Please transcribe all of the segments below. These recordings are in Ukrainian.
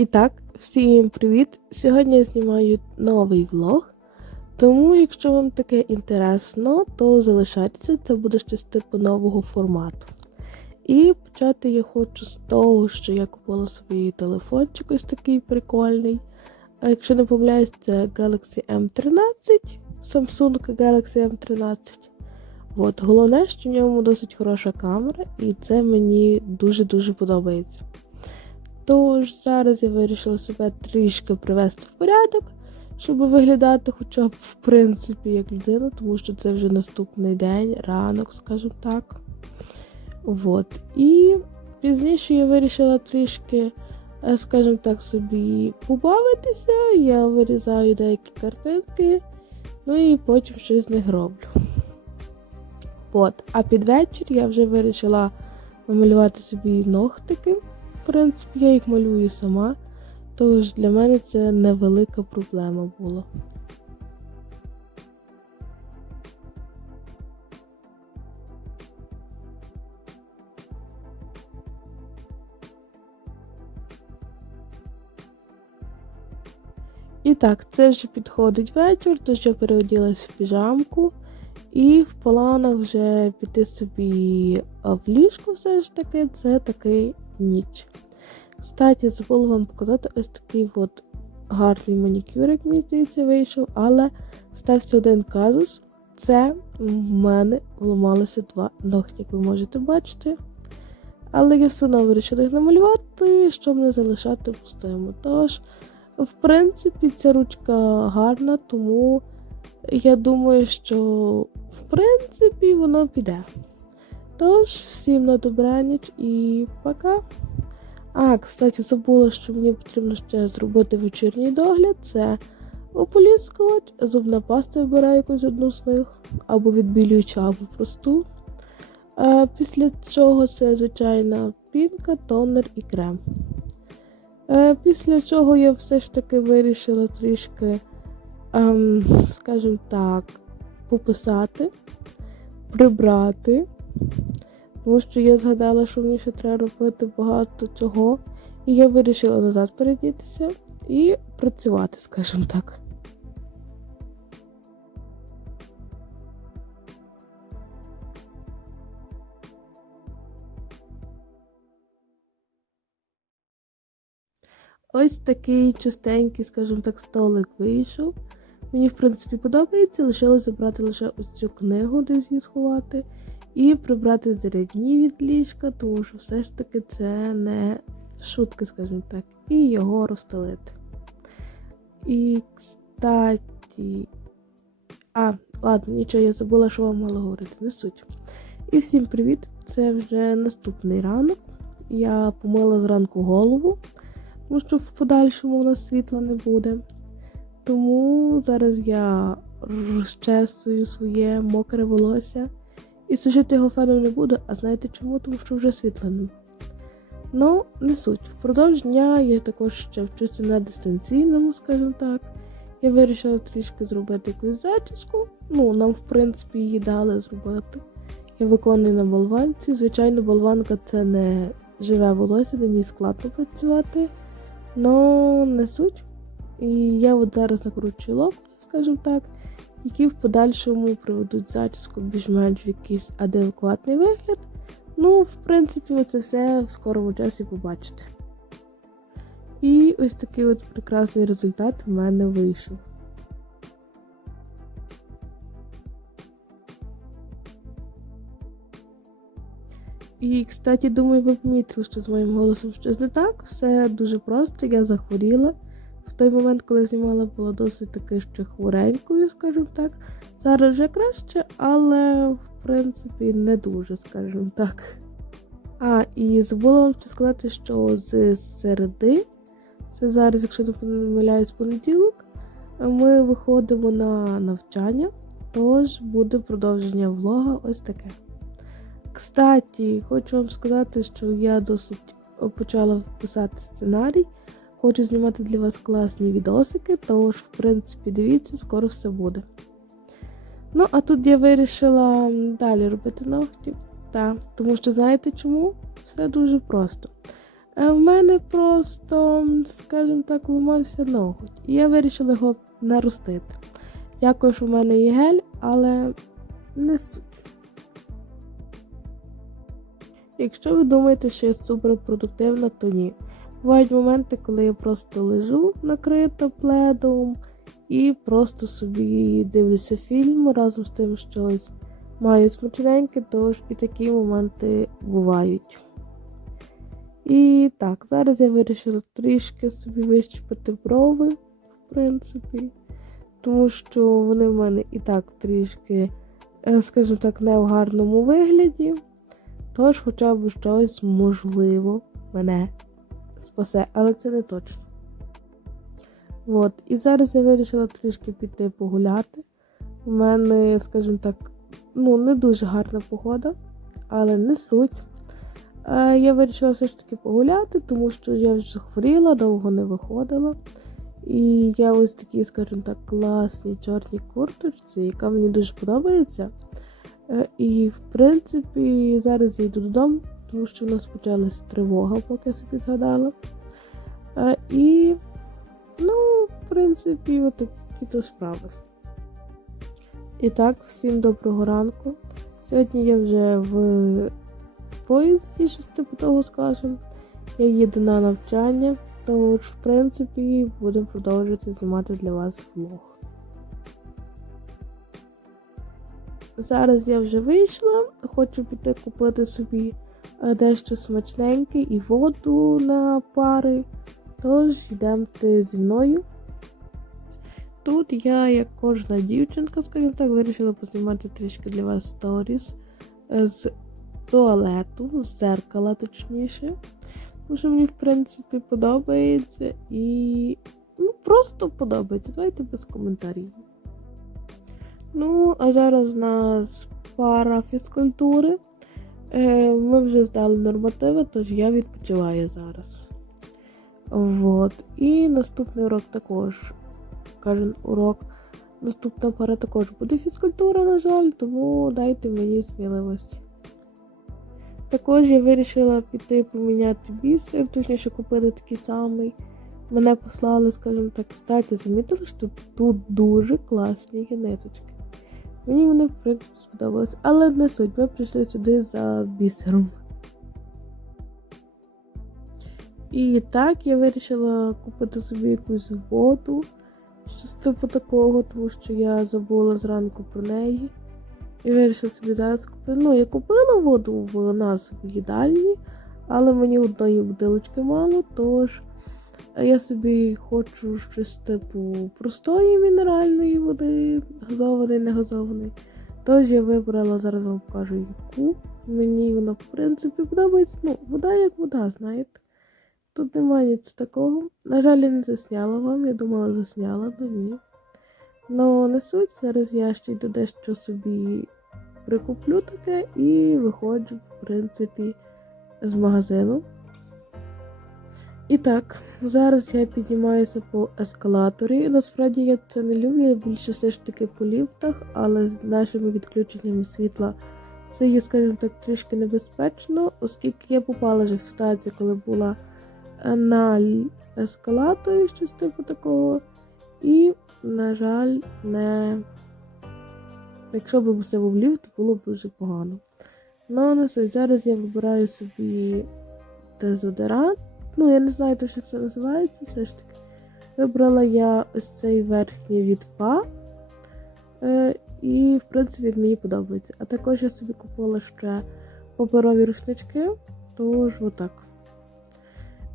І так, всім привіт! Сьогодні я знімаю новий влог. Тому, якщо вам таке інтересно, то залишайтеся, це буде щось типу нового формату. І почати я хочу з того, що я купила собі телефончик ось такий прикольний. А якщо не помиляюсь, це Galaxy M13, Samsung Galaxy M13. От, головне, що в ньому досить хороша камера, і це мені дуже-дуже подобається. Тож зараз я вирішила себе трішки привести в порядок, щоб виглядати хоча б в принципі як людина, тому що це вже наступний день, ранок, скажімо так. От. І пізніше я вирішила трішки, е, скажімо так, собі побавитися. Я вирізаю деякі картинки, ну і потім щось з них роблю. От. А під вечір я вже вирішила намалювати собі ногтики. Принципі, я їх малюю сама, тож для мене це невелика проблема була. І так, це вже підходить вечір, тож я переоділась в піжамку. І в планах вже піти собі в ліжко все ж таки, це такий ніч. Кстати, забула вам показати ось такий от гарний манікюр, як мені здається, вийшов, але стався один казус. Це в мене вламалося два ногті, як ви можете бачити. Але я все одно вирішила їх намалювати, щоб не залишати пустими. Тож, в принципі, ця ручка гарна, тому я думаю, що в принципі воно піде. Тож, всім на добраніч і пока. А, кстати, забула, що мені потрібно ще зробити вечірній догляд. Це ополіскувач, зубна паста вибираю якусь одну з них, або відбілююча, або просту. А після чого це звичайна пінка, тонер і крем. А після чого я все ж таки вирішила трішки, ем, скажімо так, пописати, прибрати. Тому що я згадала, що мені ще треба робити багато чого. І я вирішила назад передітися і працювати, скажімо так. Ось такий чистенький, скажімо так, столик вийшов. Мені, в принципі, подобається. Лишилось забрати лише ось цю книгу, десь її сховати. І прибрати зарядні від ліжка, тому що все ж таки це не шутки, скажімо так, і його розстелити. І, кстати. А, ладно, нічого, я забула, що вам мало говорити, не суть. І всім привіт! Це вже наступний ранок. Я помила зранку голову, тому що в подальшому у нас світла не буде. Тому зараз я розчесую своє мокре волосся. І сушити його феном не буду, а знаєте чому? Тому що вже світло Ну, не суть. Впродовж дня я також ще вчуся на дистанційному, скажімо так. Я вирішила трішки зробити якусь зачіску. Ну, нам, в принципі, її дали зробити. Я виконую на болванці. Звичайно, болванка це не живе волосся, на ній складно працювати. Ну, не суть. І я от зараз накручую лоб, скажімо так які в подальшому приведуть зачіску більш-менш в якийсь адекватний вигляд. Ну, в принципі, це все в скорому часі побачите. І ось такий от прекрасний результат в мене вийшов. І, кстати, думаю, ви помітили, що з моїм голосом щось не так. Все дуже просто, я захворіла. В той момент, коли знімала, була досить таки ще хворенькою, скажімо так. Зараз вже краще, але в принципі не дуже, скажімо так. А, і забула вам ще сказати, що з середи, це зараз, якщо не помиляюсь, понеділок, ми виходимо на навчання, тож буде продовження влога ось таке. Кстати, хочу вам сказати, що я досить почала писати сценарій. Хочу знімати для вас класні відосики, тож, в принципі, дивіться, скоро все буде. Ну, а тут я вирішила далі робити ногті. Так, тому що знаєте чому? Все дуже просто. Е, В мене просто, скажімо так, ламався ноготь. І я вирішила його наростити. Дякую, що в мене є гель, але не суть. Якщо ви думаєте, що я суперпродуктивна, то ні. Бувають моменти, коли я просто лежу накрита пледом і просто собі дивлюся фільм разом з тим щось маю смачненьке, тож і такі моменти бувають. І так, зараз я вирішила трішки собі вищипати брови, в принципі, тому що вони в мене і так трішки, е, скажімо так, не в гарному вигляді. Тож, хоча б щось можливо мене спасе, але це не точно. От, і зараз я вирішила трішки піти погуляти. У мене, скажімо так, ну, не дуже гарна погода, але не суть. Я вирішила все ж таки погуляти, тому що я вже хворіла, довго не виходила. І я ось такі, скажімо так, класні чорні курточці, яка мені дуже подобається. Е, І, в принципі, зараз я йду додому, тому що в нас почалась тривога, поки я собі згадала. Е, І, ну, в принципі, отакі то справи. І так, всім доброго ранку. Сьогодні я вже в поїзді шестипутового, скажімо. Я їду на навчання, тож, в принципі, будемо продовжувати знімати для вас влог. Зараз я вже вийшла, хочу піти купити собі дещо смачненьке і воду на пари. Тож йдемте зі мною. Тут я, як кожна дівчинка, скажімо так, вирішила познімати трішки для вас сторіс е, з туалету, з зеркала, точніше. Тому що мені, в принципі, подобається і ну, просто подобається. Давайте без коментарів. Ну, а зараз у нас пара фізкультури. Е, Ми вже здали нормативи, тож я відпочиваю зараз. Вот. І наступний урок також. Кожен урок. Наступна пара також буде фізкультура, на жаль, тому дайте мені сміливості. Також я вирішила піти поміняти бісер, точніше купити такий самий. Мене послали, скажімо так, кстати, замітили, що тут дуже класні генеточки. Мені вони, в принципі, сподобалось. Але не суть, ми прийшли сюди за бісером. І так я вирішила купити собі якусь воду. Щось типу такого, тому що я забула зранку про неї. І вирішила собі зараз купити. Ну, я купила воду в нас в їдальні, але мені одної бутилочки мало, тож я собі хочу щось типу простої мінеральної води, газованої, не газованої. Тож я вибрала, зараз вам покажу яку. Мені вона, в принципі, подобається. Ну, вода як вода, знаєте. Тут немає нічого такого. На жаль, я не засняла вам, я думала, засняла, але ні. Ну, не суть, зараз я ще йду дещо собі прикуплю таке і виходжу, в принципі, з магазину. І так, зараз я піднімаюся по ескалаторі. Насправді я це не люблю, я більше все ж таки по ліфтах, але з нашими відключеннями світла це є, скажімо так, трішки небезпечно, оскільки я попала вже в ситуацію, коли була на ескалаторі, щось типу такого. І, на жаль, не. Якщо б це був ліфт, було б дуже погано. Ну, не суть, зараз я вибираю собі дезодорант. Ну, я не знаю точно, як це називається, все ж таки. Вибрала я ось цей верхній від Фа. Е, і, в принципі, він мені подобається. А також я собі купила ще паперові рушнички, тож отак.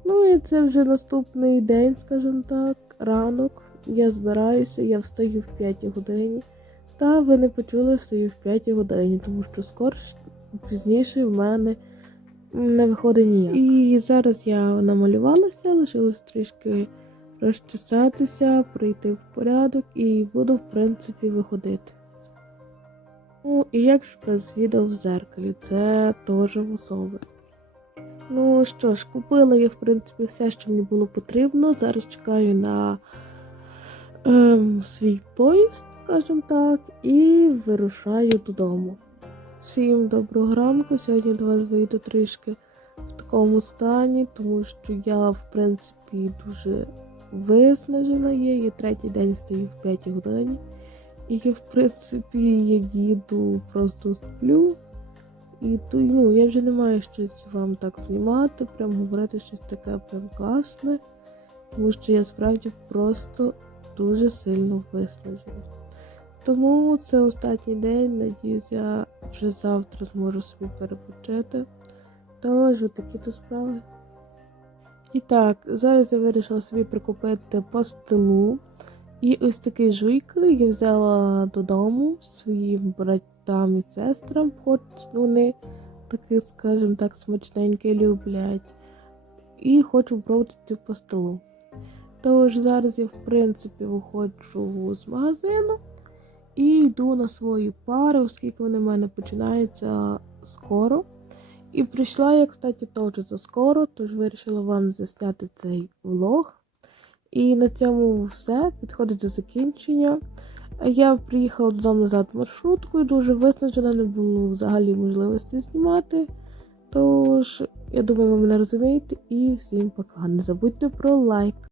Ну і це вже наступний день, скажімо так, ранок. Я збираюся, я встаю в 5 годині. Та ви не почули, встаю в 5 годині, тому що скорше пізніше в мене не виходить ніяк. І зараз я намалювалася, лишилось трішки розчесатися, прийти в порядок і буду, в принципі, виходити. Ну, і як ж без відео в зеркалі, це теж особи. Ну що ж, купила я, в принципі, все, що мені було потрібно. Зараз чекаю на ем, свій поїзд, скажімо так, і вирушаю додому. Всім доброго ранку. Сьогодні до вас вийду трішки в такому стані, тому що я, в принципі, дуже виснажена є. Я третій день стою в 5 годині. І я, в принципі, я їду, просто сплю. І то, ну, я вже не маю щось вам так знімати, прям говорити щось таке прям класне, тому що я справді просто дуже сильно виснажена. Тому це останній день, надіюсь, я вже завтра зможу собі перепочити. Тож, такі то справи. І так, зараз я вирішила собі прикупити пастилу. І ось такий жуйки я взяла додому своїм братам і сестрам, хоч вони таки, скажімо так, смачненькі люблять. І хочу пробувати цю пастилу. Тож зараз я, в принципі, виходжу з магазину і йду на свої пари, оскільки вони в мене починаються скоро. І прийшла я, кстати, теж за скоро, тож вирішила вам засняти цей влог. І на цьому все. Підходить до закінчення. Я приїхала додому назад маршруткою, дуже виснажена, не було взагалі можливості знімати. Тож, я думаю, ви мене розумієте. І всім пока. Не забудьте про лайк.